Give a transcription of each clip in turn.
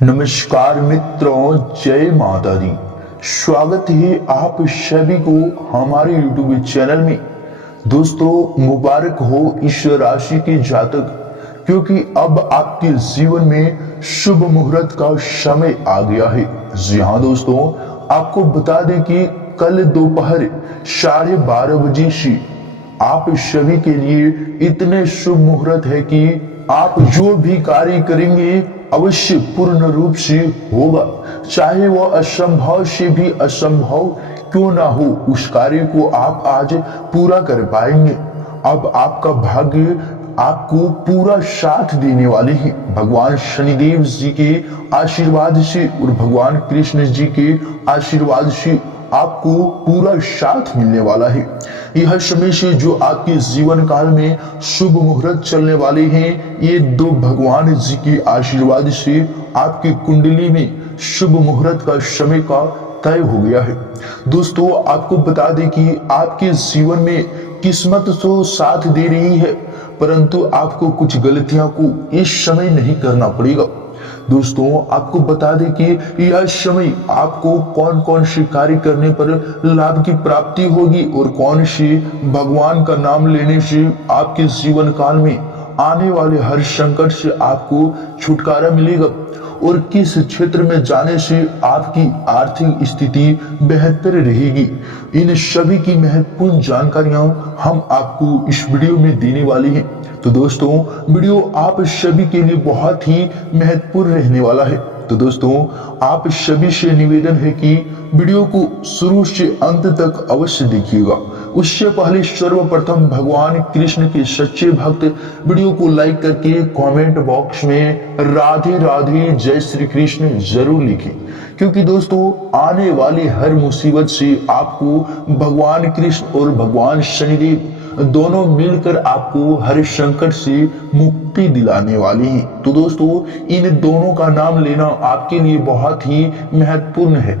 नमस्कार मित्रों, जय माता दी। स्वागत है आप सभी को हमारे YouTube चैनल में। दोस्तों, मुबारक हो इस राशि के जातक, क्योंकि अब आपके जीवन में शुभ मुहूर्त का समय आ गया है। जी हाँ दोस्तों, आपको बता दें कि कल दोपहर 12:30 बजे से आप सभी के लिए इतने शुभ मुहूर्त है कि आप जो भी कार्य करेंगे अवश्य पूर्ण रूप से होगा, चाहे वह असंभव से भी असंभव क्यों ना हो, उस कार्य को आप आज पूरा कर पाएंगे। अब आपका भाग्य आपको पूरा साथ देने वाले हैं। भगवान शनिदेव जी के आशीर्वाद से और भगवान कृष्ण जी के आशीर्वाद से आपको पूरा साथ मिलने वाला है। यह समय से जो आपके जीवन काल में शुभ मुहूर्त चलने वाले हैं, ये दो भगवान जी के आशीर्वाद से आपकी कुंडली में शुभ मुहूर्त का समय का तय हो गया है। दोस्तों, आपको बता दें कि आपके जीवन में किस्मत तो साथ दे रही है, परंतु आपको कुछ गलतियां को इस समय नहीं करना पड़ेगा। दोस्तों, आपको बता दें कि यह समय आपको कौन कौन से कार्य करने पर लाभ की प्राप्ति होगी और कौन से भगवान का नाम लेने से आपके जीवन काल में आने वाले हर संकट से आपको छुटकारा मिलेगा और किस क्षेत्र में जाने से आपकी आर्थिक स्थिति बेहतर रहेगी। इन सभी की महत्वपूर्ण जानकारियां हम आपको इस वीडियो में देने वाले हैं। तो दोस्तों, वीडियो आप सभी के लिए बहुत ही महत्वपूर्ण रहने वाला है। तो दोस्तों, आप सभी से निवेदन है कि वीडियो को शुरू से अंत तक अवश्य देखिएगा। उससे पहले सर्वप्रथम भगवान कृष्ण के सच्चे भक्त वीडियो को लाइक करके कमेंट बॉक्स में राधे राधे जय श्री कृष्ण जरूर लिखें, क्योंकि दोस्तों आने वाली हर मुसीबत से आपको भगवान कृष्ण और भगवान शनिदेव दोनों मिलकर आपको हर संकट से मुक्ति दिलाने वाले हैं। तो दोस्तों, इन दोनों का नाम लेना आपके लिए बहुत ही महत्वपूर्ण है।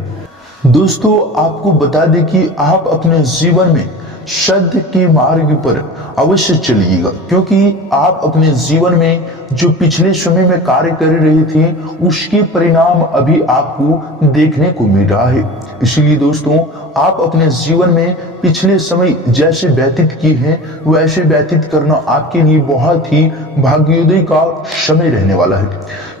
दोस्तों, आपको बता दें कि आप अपने जीवन में सत्य के मार्ग पर अवश्य चलिएगा, क्योंकि आप अपने जीवन में जो पिछले समय में कार्य कर रहे थे उसके परिणाम अभी आपको देखने को मिल रहा है। इसीलिए दोस्तों, आप अपने जीवन में पिछले समय जैसे व्यतीत किए हैं वैसे व्यतीत करना आपके लिए बहुत ही भाग्योदय का समय रहने वाला है,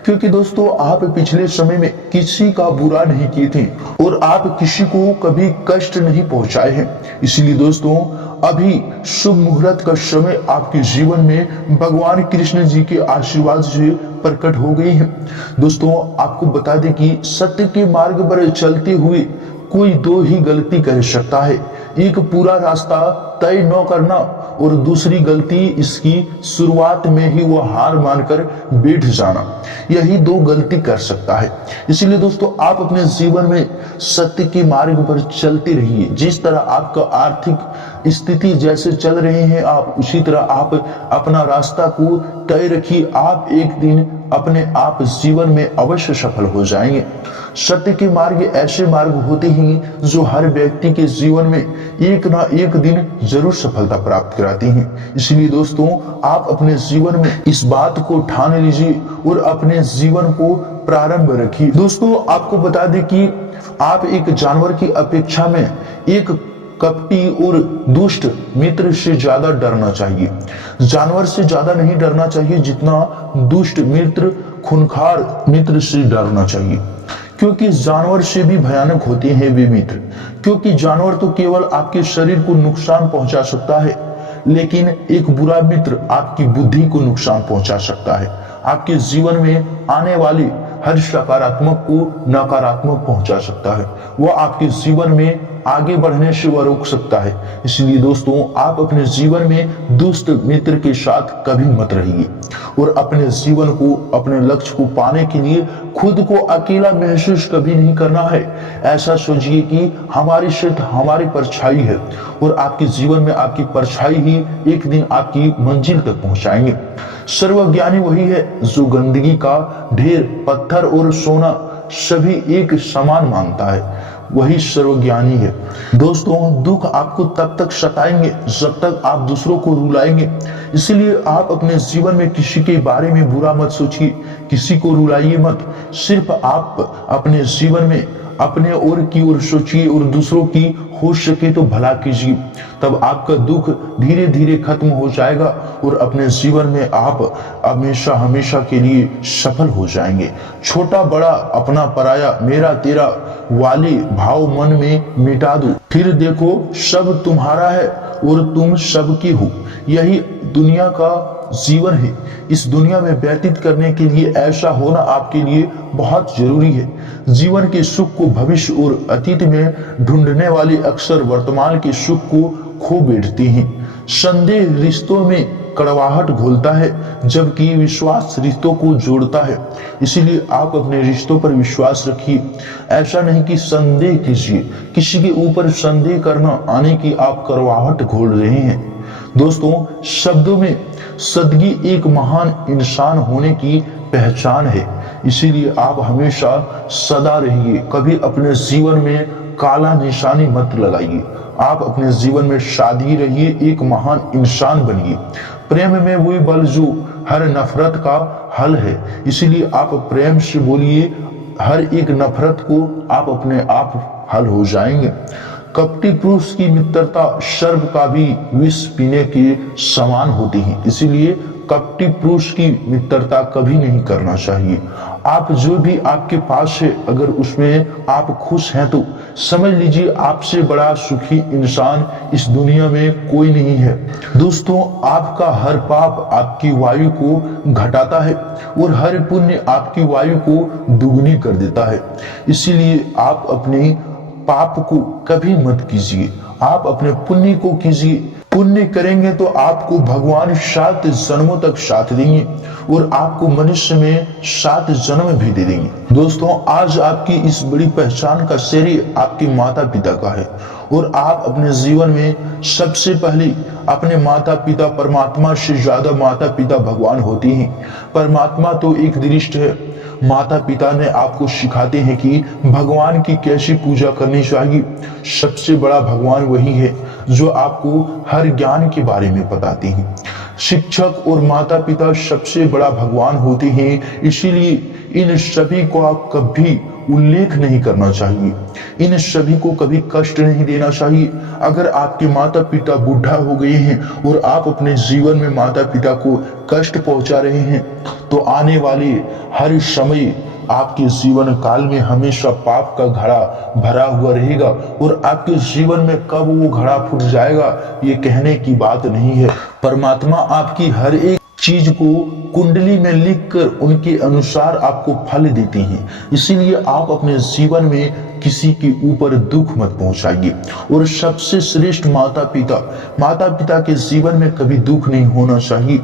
क्योंकि दोस्तों आप पिछले समय में किसी का बुरा नहीं किए थे और आप किसी को कभी कष्ट नहीं पहुंचाए हैं। इसलिए दोस्तों, अभी शुभ मुहूर्त का समय आपके जीवन में भगवान कृष्ण जी के आशीर्वाद से प्रकट हो गई है। दोस्तों, आपको बता दें कि सत्य के मार्ग पर चलते हुए कोई दो ही गलती कर सकता है, एक पूरा रास्ता तय न करना और दूसरी गलती इसकी शुरुआत में ही वो हार मानकर बैठ जाना। यही दो गलती कर सकता है। इसीलिए दोस्तों, आप अपने जीवन में सत्य के मार्ग पर चलते रहिए। जिस तरह आपका आर्थिक स्थिति जैसे चल रहे हैं आप, उसी तरह आप अपना रास्ता को तय रखिए। आप एक दिन अपने आप जीवन में अवश्य सफल हो जाएंगे। सत्य के मार्ग ऐसे मार्ग होते हैं जो हर व्यक्ति के जीवन में एक ना एक दिन जरूर सफलता प्राप्त कराती हैं। इसलिए दोस्तों, आप अपने जीवन में इस बात को ठान लीजिए और अपने जीवन को प्रारंभ रखिए। दोस्तों, आपको बता दें कि आप एक जानवर की अपेक्षा में एक कपटी और दुष्ट मित्र से ज्यादा डरना चाहिए। जानवर से ज्यादा नहीं डरना चाहिए जितना दुष्ट मित्र, खूंखार मित्र से डरना चाहिए, क्योंकि जानवर से भी भयानक होते हैं वे मित्र। क्योंकि जानवर तो केवल आपके शरीर को नुकसान पहुंचा सकता है, लेकिन एक बुरा मित्र आपकी बुद्धि को नुकसान पहुंचा सकता है। आपके जीवन में आने वाली हर सकारात्मक को नकारात्मक पहुंचा सकता है। वह आपके जीवन में आगे बढ़ने से वह रोक सकता है। इसलिए दोस्तों, आप अपने जीवन में दुष्ट मित्र के साथ कभी मत रहिए और अपने जीवन को, अपने लक्ष्य को पाने के लिए खुद को अकेला महसूस कभी नहीं करना है। ऐसा सोचिए कि हमारी शर्त हमारी परछाई है और आपके जीवन में आपकी परछाई ही एक दिन आपकी मंजिल तक पहुंचाएंगे। सर्वज्ञानी वही है जो गंदगी का ढेर, पत्थर और सोना सभी एक समान मानता है। वही सर्वज्ञानी है। दोस्तों, दुख आपको तब तक सताएंगे जब तक आप दूसरों को रुलाएंगे। इसलिए आप अपने जीवन में किसी के बारे में बुरा मत सोचिए, किसी को रुलाइए मत। सिर्फ आप अपने जीवन में अपने और की ओर सोचिए और दूसरों की हो सके तो भला कीजिए। तब आपका दुख धीरे धीरे खत्म हो जाएगा और अपने जीवन में आप हमेशा हमेशा के लिए सफल हो जाएंगे। छोटा बड़ा, अपना पराया, मेरा तेरा वाले भाव मन में मिटा दो, फिर देखो सब तुम्हारा है और तुम सबकी हो। यही दुनिया का जीवन है। इस दुनिया में व्यतीत करने के लिए ऐसा होना आपके लिए बहुत जरूरी है। जीवन के सुख को भविष्य और अतीत में ढूंढने वाले अक्सर वर्तमान के सुख को खो बैठते हैं। संदेह रिश्तों में कड़वाहट घोलता है, जबकि विश्वास रिश्तों को जोड़ता है। इसीलिए आप अपने रिश्तों पर विश्वास रखिए। ऐसा नहीं कि संदेह कीजिए। किसी के ऊपर संदेह करना आने की आप कड़वाहट घोल रहे हैं। दोस्तों, शब्दों में सदगी एक महान इंसान होने की पहचान है। इसीलिए आप हमेशा सदा रहिए। कभी अपने जीवन में काला निशानी मत लगाइए। आप अपने जीवन में सादगी रहिए, एक महान इंसान बनिए। प्रेम में वही बल जो हर नफरत का हल है। इसीलिए आप प्रेम से बोलिए, हर एक नफरत को आप अपने आप हल हो जाएंगे। कपटी पुरुष की मित्रता शर्ब का भी विष पीने के समान होती है। इसीलिए कपटी पुरुष की मित्रता कभी नहीं करना चाहिए। आप जो भी आपके पास है, अगर उसमें आप खुश हैं तो समझ लीजिए आपसे बड़ा सुखी इंसान इस दुनिया में कोई नहीं है। दोस्तों, आपका हर पाप आपकी वायु को घटाता है और हर पुण्य आपकी वायु को दुगनी कर देता है। इसीलिए आप अपने पाप को कभी मत कीजिए, आप अपने पुण्य को कीजिए। पुण्य करेंगे तो आपको भगवान 7 जन्मों तक साथ देंगे और आपको मनुष्य में 7 जन्म भी दे देंगे। दोस्तों, आज आपकी इस बड़ी पहचान का श्रेय आपके माता पिता का है और आप अपने जीवन में सबसे पहले अपने माता पिता, परमात्मा से ज्यादा माता पिता भगवान होते हैं। परमात्मा तो एक दृष्ट है। माता पिता ने आपको सिखाते हैं कि भगवान की कैसी पूजा करनी चाहिए। सबसे बड़ा भगवान वही है जो आपको हर ज्ञान के बारे में बताते हैं। शिक्षक और माता पिता सबसे बड़ा भगवान होते हैं। इसीलिए इन सभी को आप कभी उल्लेख नहीं करना चाहिए। इन सभी को कभी कष्ट नहीं देना चाहिए। अगर आपके माता पिता बूढ़ा हो गए हैं और आप अपने जीवन में माता पिता को कष्ट पहुंचा रहे हैं, तो आने वाले हर समय आपके जीवन काल में हमेशा पाप का घड़ा भरा हुआ रहेगा और आपके जीवन में कब वो घड़ा फूट जाएगा ये कहने की बात नहीं है। परमात्मा आपकी हर एक चीज को कुंडली में लिखकर उनके अनुसार आपको फल देते हैं। इसीलिए आप अपने जीवन में किसी के ऊपर दुख मत पहुंचाइए। और सबसे श्रेष्ठ माता पिता के जीवन में कभी दुख नहीं होना चाहिए।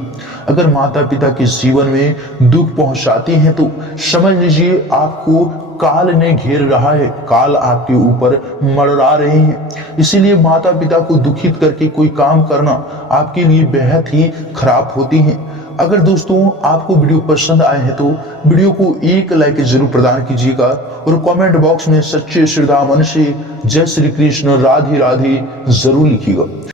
अगर माता पिता के जीवन में दुख पहुंचाते हैं तो समझ लीजिए आपको काल ने घेर रहा है, काल आपके ऊपर मड़रा रहे हैं। इसीलिए माता पिता को दुखित करके कोई काम करना आपके लिए बेहद ही खराब होती है। अगर दोस्तों आपको वीडियो पसंद आए हैं तो वीडियो को एक लाइक जरूर प्रदान कीजिएगा और कमेंट बॉक्स में सच्चे श्रद्धा मन से जय श्री कृष्ण राधे राधे जरूर लिखिएगा।